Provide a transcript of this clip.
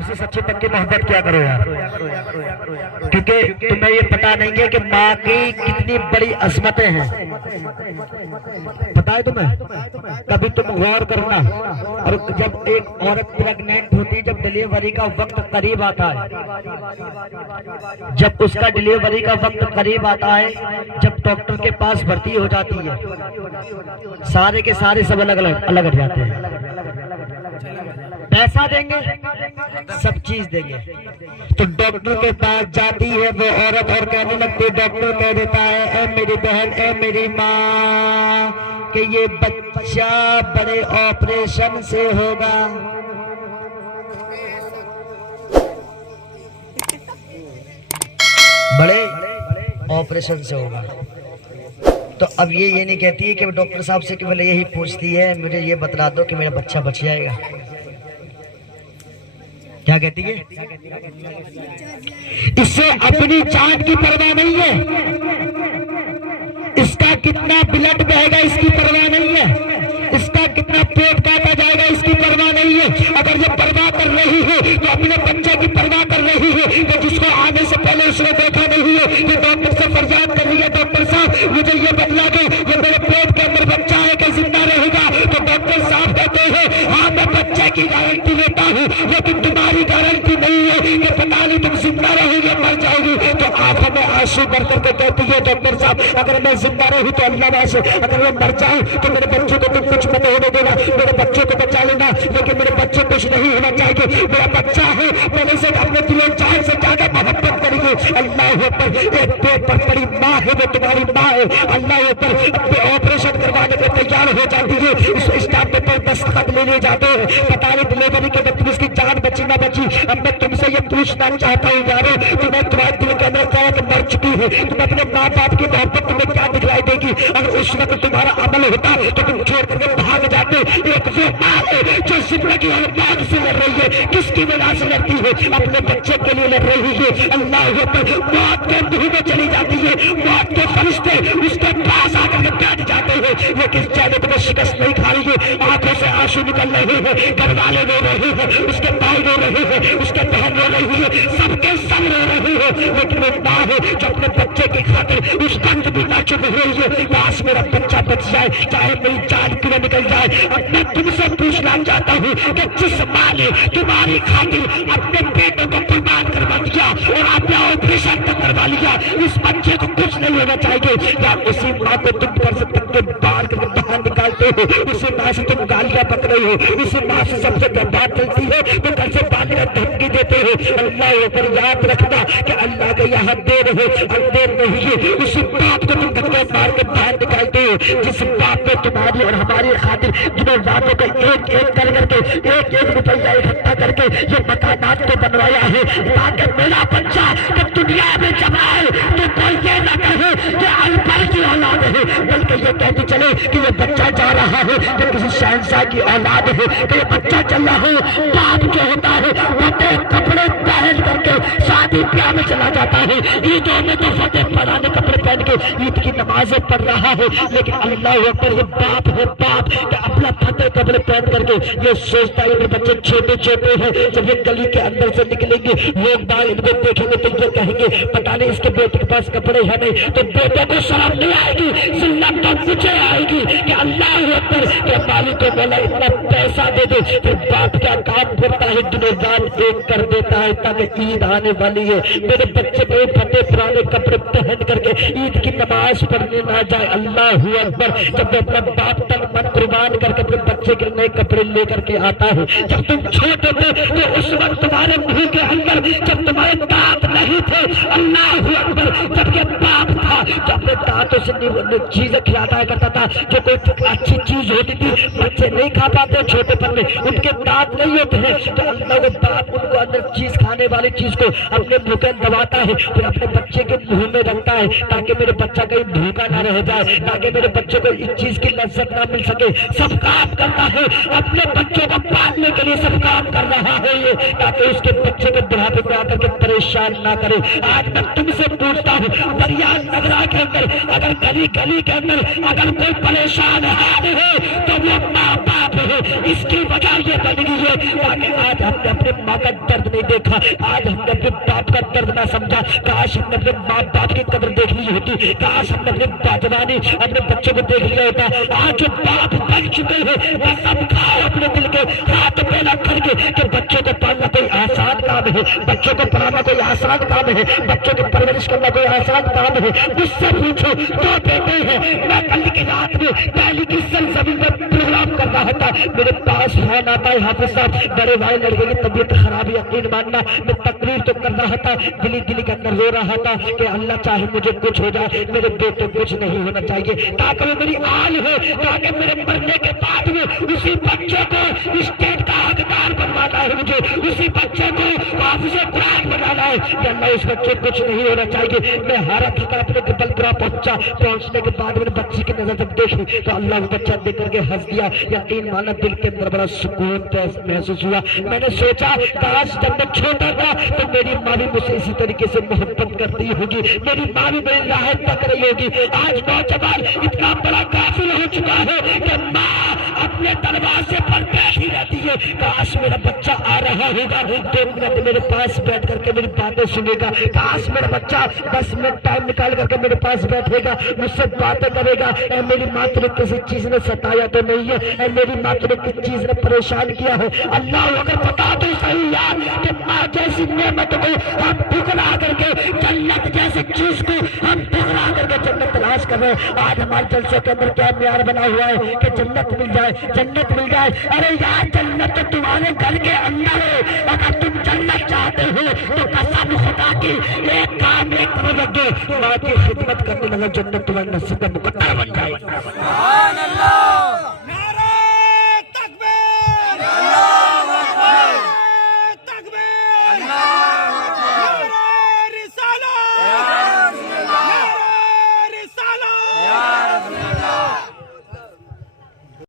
باپ سے سچی پکی محبت کیا کرو یار، کیونکہ تمہیں یہ پتا نہیں ہے کہ ماں کی کتنی بڑی عظمتیں ہیں. پتا ہے تمہیں؟ کبھی تم غور کرنا، اور جب ایک عورت پریگننٹ ہوتی ہے، جب ڈیلیوری کا وقت قریب آتا ہے، جب اس کا ڈیلیوری کا وقت قریب آتا ہے، جب ڈاکٹر کے پاس بھرتی ہو جاتی ہے، سارے کے سارے سب الگ الگ ہٹ جاتے ہیں. پیسہ دیں گے، سب چیز دیں گے، تو ڈاکٹر کے پاس جاتی ہے وہ عورت اور کہنے لگتی ہے، ڈاکٹر کہہ دیتا ہے اے میری بہن، اے میری ماں، کہ یہ بچہ بڑے آپریشن سے ہوگا. بڑے آپریشن سے ہوگا. تو اب یہ نہیں کہتی ہے کہ ڈاکٹر صاحب سے کہ بولے یہی پوچھتی ہے مجھے یہ بتلا دو کہ میرا بچہ بچ جائے گا. کیا کہتی ہے؟ اس سے اپنی جان کی پرواہ نہیں ہے، اس کا کتنا بلڈ بہے گا اس کی پرواہ نہیں ہے، اس کا کتنا پیٹ کاٹا جائے گا اس کی پرواہ نہیں ہے. اگر یہ پرواہ کر رہی ہے تو اپنے بچے کی پرواہ کر رہی ہے، تو جس کو آنے سے پہلے اس نے دیکھا نہیں ہے، یہ ڈاکٹر سے فریاد کر رہی ہے، ڈاکٹر صاحب مجھے یہ بتلا دو یہ میرے پیٹ کے اندر بچہ ہے کہ زندہ رہے گا. تو ڈاکٹر صاحب کہتے ہیں ہاں میں بچے کی گارنٹی لیتا ہوں، لیکن تمہاری گارنٹی نہیں ہے کہ پتہ نہیں تم زندہ رہو گے مر جاؤ گی. تو آپ ہمیں آنسو بھر کر کے کہتی ہے ڈاکٹر صاحب اگر میں زندہ رہوں تو اللہ واسے، اگر میں مر جاؤں تو میرے بچوں کو تم کچھ مت ہونے دینا، میرے بچوں کو بچا لینا، لیکن میرے بچے کچھ نہیں ہونا چاہیے. میرا بچہ ہے پہلے سے اپنے دل و جان سے زیادہ محبت کریں گے. اللہ اوپر ایک پیٹ پر پڑی ماں ہے وہ تمہاری ماں ہے. اللہ اوپر اپنے آپریشن کروانے کو تیار ہو جاتی ہے، اس اسٹامپ پر دستخط لینے جاتے ہیں. پتا نہیں ڈلیوری کے وقت اس کی جان بچی نہ بچی. اب میں تم سے یہ پوچھنا چاہتا ہوں یارو، تمہیں تمہارے دل کے اندر کہا کہ مر چکی ہے، تم اپنے ماں باپ کی محبت تمہیں کیا دکھلائی دے گی؟ اگر اس وقت تمہارا عمل ہوتا تو تم چھوڑ کر کے بھاگ جاتے. ایک وہ ماں ہے جو زندگی اور موت سے لڑ رہی ہے، کس کی وجہ سے لڑتی ہے؟ اپنے بچے کے لیے لڑ رہی ہے. اللہ اکبر، موت کے منہ میں چلی جاتی ہے، موت کے فرشتے اس کے پاس آ کر کے بیٹھ جاتے ہیں، لیکن چہرے پر شکست نہیں کھا رہی ہے، آنکھوں سے آنسو نکل رہے ہیں، گھر والے رو رہے ہیں، اس کے بھائی رو رہے ہیں، اس کے بہن رو رہی ہے، سب کے سب رو رہے ہیں. لیکن وہ ماں ہے جو اپنے بچے کی خاطر اس وقت بھی نہ چپ رہی ہے، کاش میرا بچہ بچ جائے چاہے میری جان کیوں نہ نکل جائے. اب میں تم سے پوچھنا چاہتا ہوں کہ جس ماں نے تمہاری خاطر اپنے بیٹوں کو قربان کروا دیا اور اپنا آپریشن کروا لیا، اس بچے کو کچھ نہیں ہونا چاہیے، کیا اسی ماں کو تم کر سے تک کے باہر کر کے باہر نکالتے ہو؟ اسی ماں سے تم گالیاں پکڑے ہو، اسی ماں سے سب سے بات چلتی ہے تو گھر سے باہر کا دھمکی دیتے ہو. اللہ اوپر یاد رکھنا کہ اللہ کے یہاں دیر ہے، اندھیر نہیں ہے. اسی باپ کو تم دھکے مار کے باہر نکالتے ہو جس باپ نے تمہاری اور ہماری خاطر جنہوں راتوں کا ایک ایک کر کے ایک ایک روپیہ اکٹھا کر کے یہ مکانات کو بنوایا ہے تاکہ میرا بچہ کہ دنیا میں جب آئے تو کوئی یہ نہ کہے کہ الپر کی اولاد ہے، بلکہ یہ کہتے چلے کہ یہ بچہ جا رہا ہے تو کسی شہنشاہ کی اولاد ہے، کہ یہ بچہ چل رہا ہے. باپ جو ہوتا ہے فتح کپڑے پہن کر کے شادی بیاہ میں چلا جاتا ہے، عیدوں میں تو فتح پرانے کپڑے پہن کے عید کی نمازیں پڑھ رہا ہے. لیکن اللہ اکبر یہ باپ ہے، باپ کہ اپنا فتح کپڑے پہن کر کے یہ سوچتا ہے کہ بچے چھوٹے چھوٹے ہیں، جب یہ گلی کے اندر سے نکلیں گے لوگ باہر ان کو دیکھیں گے تو یہ کہیں گے پتہ نہیں اس کے بیٹے کے پاس کپڑے ہیں نہیں. تو بیٹے کو شرم نہیں آئے گی، ذلت تو مجھے آئے گی کہ اللہ اکبر کہ مالک کو مولا اتنا پیسہ دے دے. پھر باپ کیا کام کرتا ہے، دنوں رات ایک کر دیتا ہے تاکہ عید آنے والی ہے میرے بچے کو فتح پرانے کپڑے پہن کر کے عید کی نماز پڑھنے نہ جائے. اللہ اکبر، جب اپنا باپ تن من قربان کر کے اپنے بچے کے نئے کپڑے لے کر کے آتا ہے. جب تم چھوٹے تھے تو اس وقت تمہارے منہ کے اندر جب تمہارے دانت نہیں تھے، اللہ اکبر جب یہ باپ تھا جو اپنے دانتوں سے چیزیں کھلاتا کرتا تھا، جو کوئی اچھی چیز ہوتی تھی بچے نہیں کھا پاتے چھوٹے پن میں، ان کے دانت نہیں ہوتے ہیں تو اللہ وہ باپ ان کو اندر چیز کھانے والی چیز کو اپنے منہ پہ دباتا ہے، پھر اپنے بچے کے منہ میں رکھتا ہے تاکہ میرے بچہ کہیں بھوکا نہ رہ جائے، تاکہ میرے بچے کو اس چیز کی لذت نہ مل سکے. سب کام کرتا ہے اپنے بچوں کو پالنے کے لیے، سب کام کر رہا ہے یہ تاکہ اس کے بچے کو بڑھاپے پہ آ کر کے پریشان نہ کرے. آج میں تم سے پوچھتا ہوں بریان نگرہ کے اندر اگر گلی گلی کے اندر اگر کوئی پریشان ہے تو وہ ماں باپ رہے ہیں، اس کی وجہ یہ بن گئی ہے کہ آج ہم نے اپنے ماں کا درد نہیں دیکھا، آج ہم نے اپنے باپ کا درد نہ سمجھا۔ کاش ہم نے اپنے ماں باپ کی قدر دیکھ لی ہوتی، کاش ہم نے اپنے باجوانی اپنے بچوں کو دیکھ لیا ہوتا۔ آج جو باپ بن چکے ہیں وہ سب کھاؤ اپنے دل کے ہاتھ پیلا کر کے کہ بچوں کو پالنا کوئی آسان کام ہے، بچوں کو پڑھانا کوئی آسان کام ہے، بچوں کی پرورش کرنا کوئی آسان کام ہے۔ مجھ سے پوچھو، دو بیٹے ہیں، میں کل کی رات میں دہلی کی سرزمین میں پروگرام کر رہا تھا، میرے پاس فون آتا ہے، حافظ صاحب بڑے بھائی لڑکے کی طبیعت خراب ہے، یقین ماننا میں تقریر تو کر رہا تھا، دلی کے اندر رو رہا تھا کہ اللہ چاہے مجھے کچھ ہو جائے، میرے بیٹے کچھ نہیں ہونا چاہیے، تاکہ وہ میری آل ہو، تاکہ میرے مرنے کے بعد میں اسی بچے کو اسٹیٹ کا حقدار بنوانا ہے، مجھے اسی بچے کو حافظ قرآن بنانا ہے کہ اللہ اس بچے کو کچھ نہیں ہونا چاہیے۔ میں حیرت تھا اپنے گبلپورہ پہنچنے کے بعد میرے بچے کی نظر جب دیکھی تو اللہ وہ بچہ دیکھ کر کے ہنس دیا، یقین مانا دل کے اندر بڑا سکون محسوس ہوا۔ میں نے سوچا کاش جب میں چھوٹا تھا تو میری ماں بھی مجھ سے اسی طریقے سے محبت کرتی ہوگی، میری ماں بھی میری راہ تک رہی ہوگی۔ آج نوجوان اتنا بڑا غافل ہو چکا ہے کہ ماں اپنے دروازے پر بیٹھی رہتی ہے، کاش میرا بچہ آ رہا ہوگا 2 منٹ میرے پاس بیٹھ کر کے میری باتیں سنے گا، کاش میرا بچہ 10 منٹ ٹائم نکال کر کے میرے پاس بیٹھے گا، مجھ سے باتیں کرے گا، اے میری ماں تجھے کسی چیز نے ستایا تو نہیں ہے، اے میری ماں تجھے کسی چیز نے پریشان کیا ہے۔ اللہ اگر بتا تو صحیح یار کہ ماں جیسی نعمت کو ہم ٹھکرا کر کے جنت جیسی چیز کو ہم ٹھکرا کر کے جنت تلاش کر رہے ہیں۔ آج ہمارے جلسے کے اندر کیا معیار بنا ہوا ہے کہ جنت مل جائے، جنت مل جائے۔ ارے یار جنت تو تمہارے گھر کے اندر ہے، اگر تم جنت چاہتے ہو تو قسم خدا کی ایک کام ایک طرف رکھ دو، ماں کی خدمت کرنے لگا، جنت تمہارے نصیب کا مقدر بن جائے۔ سبحان اللہ۔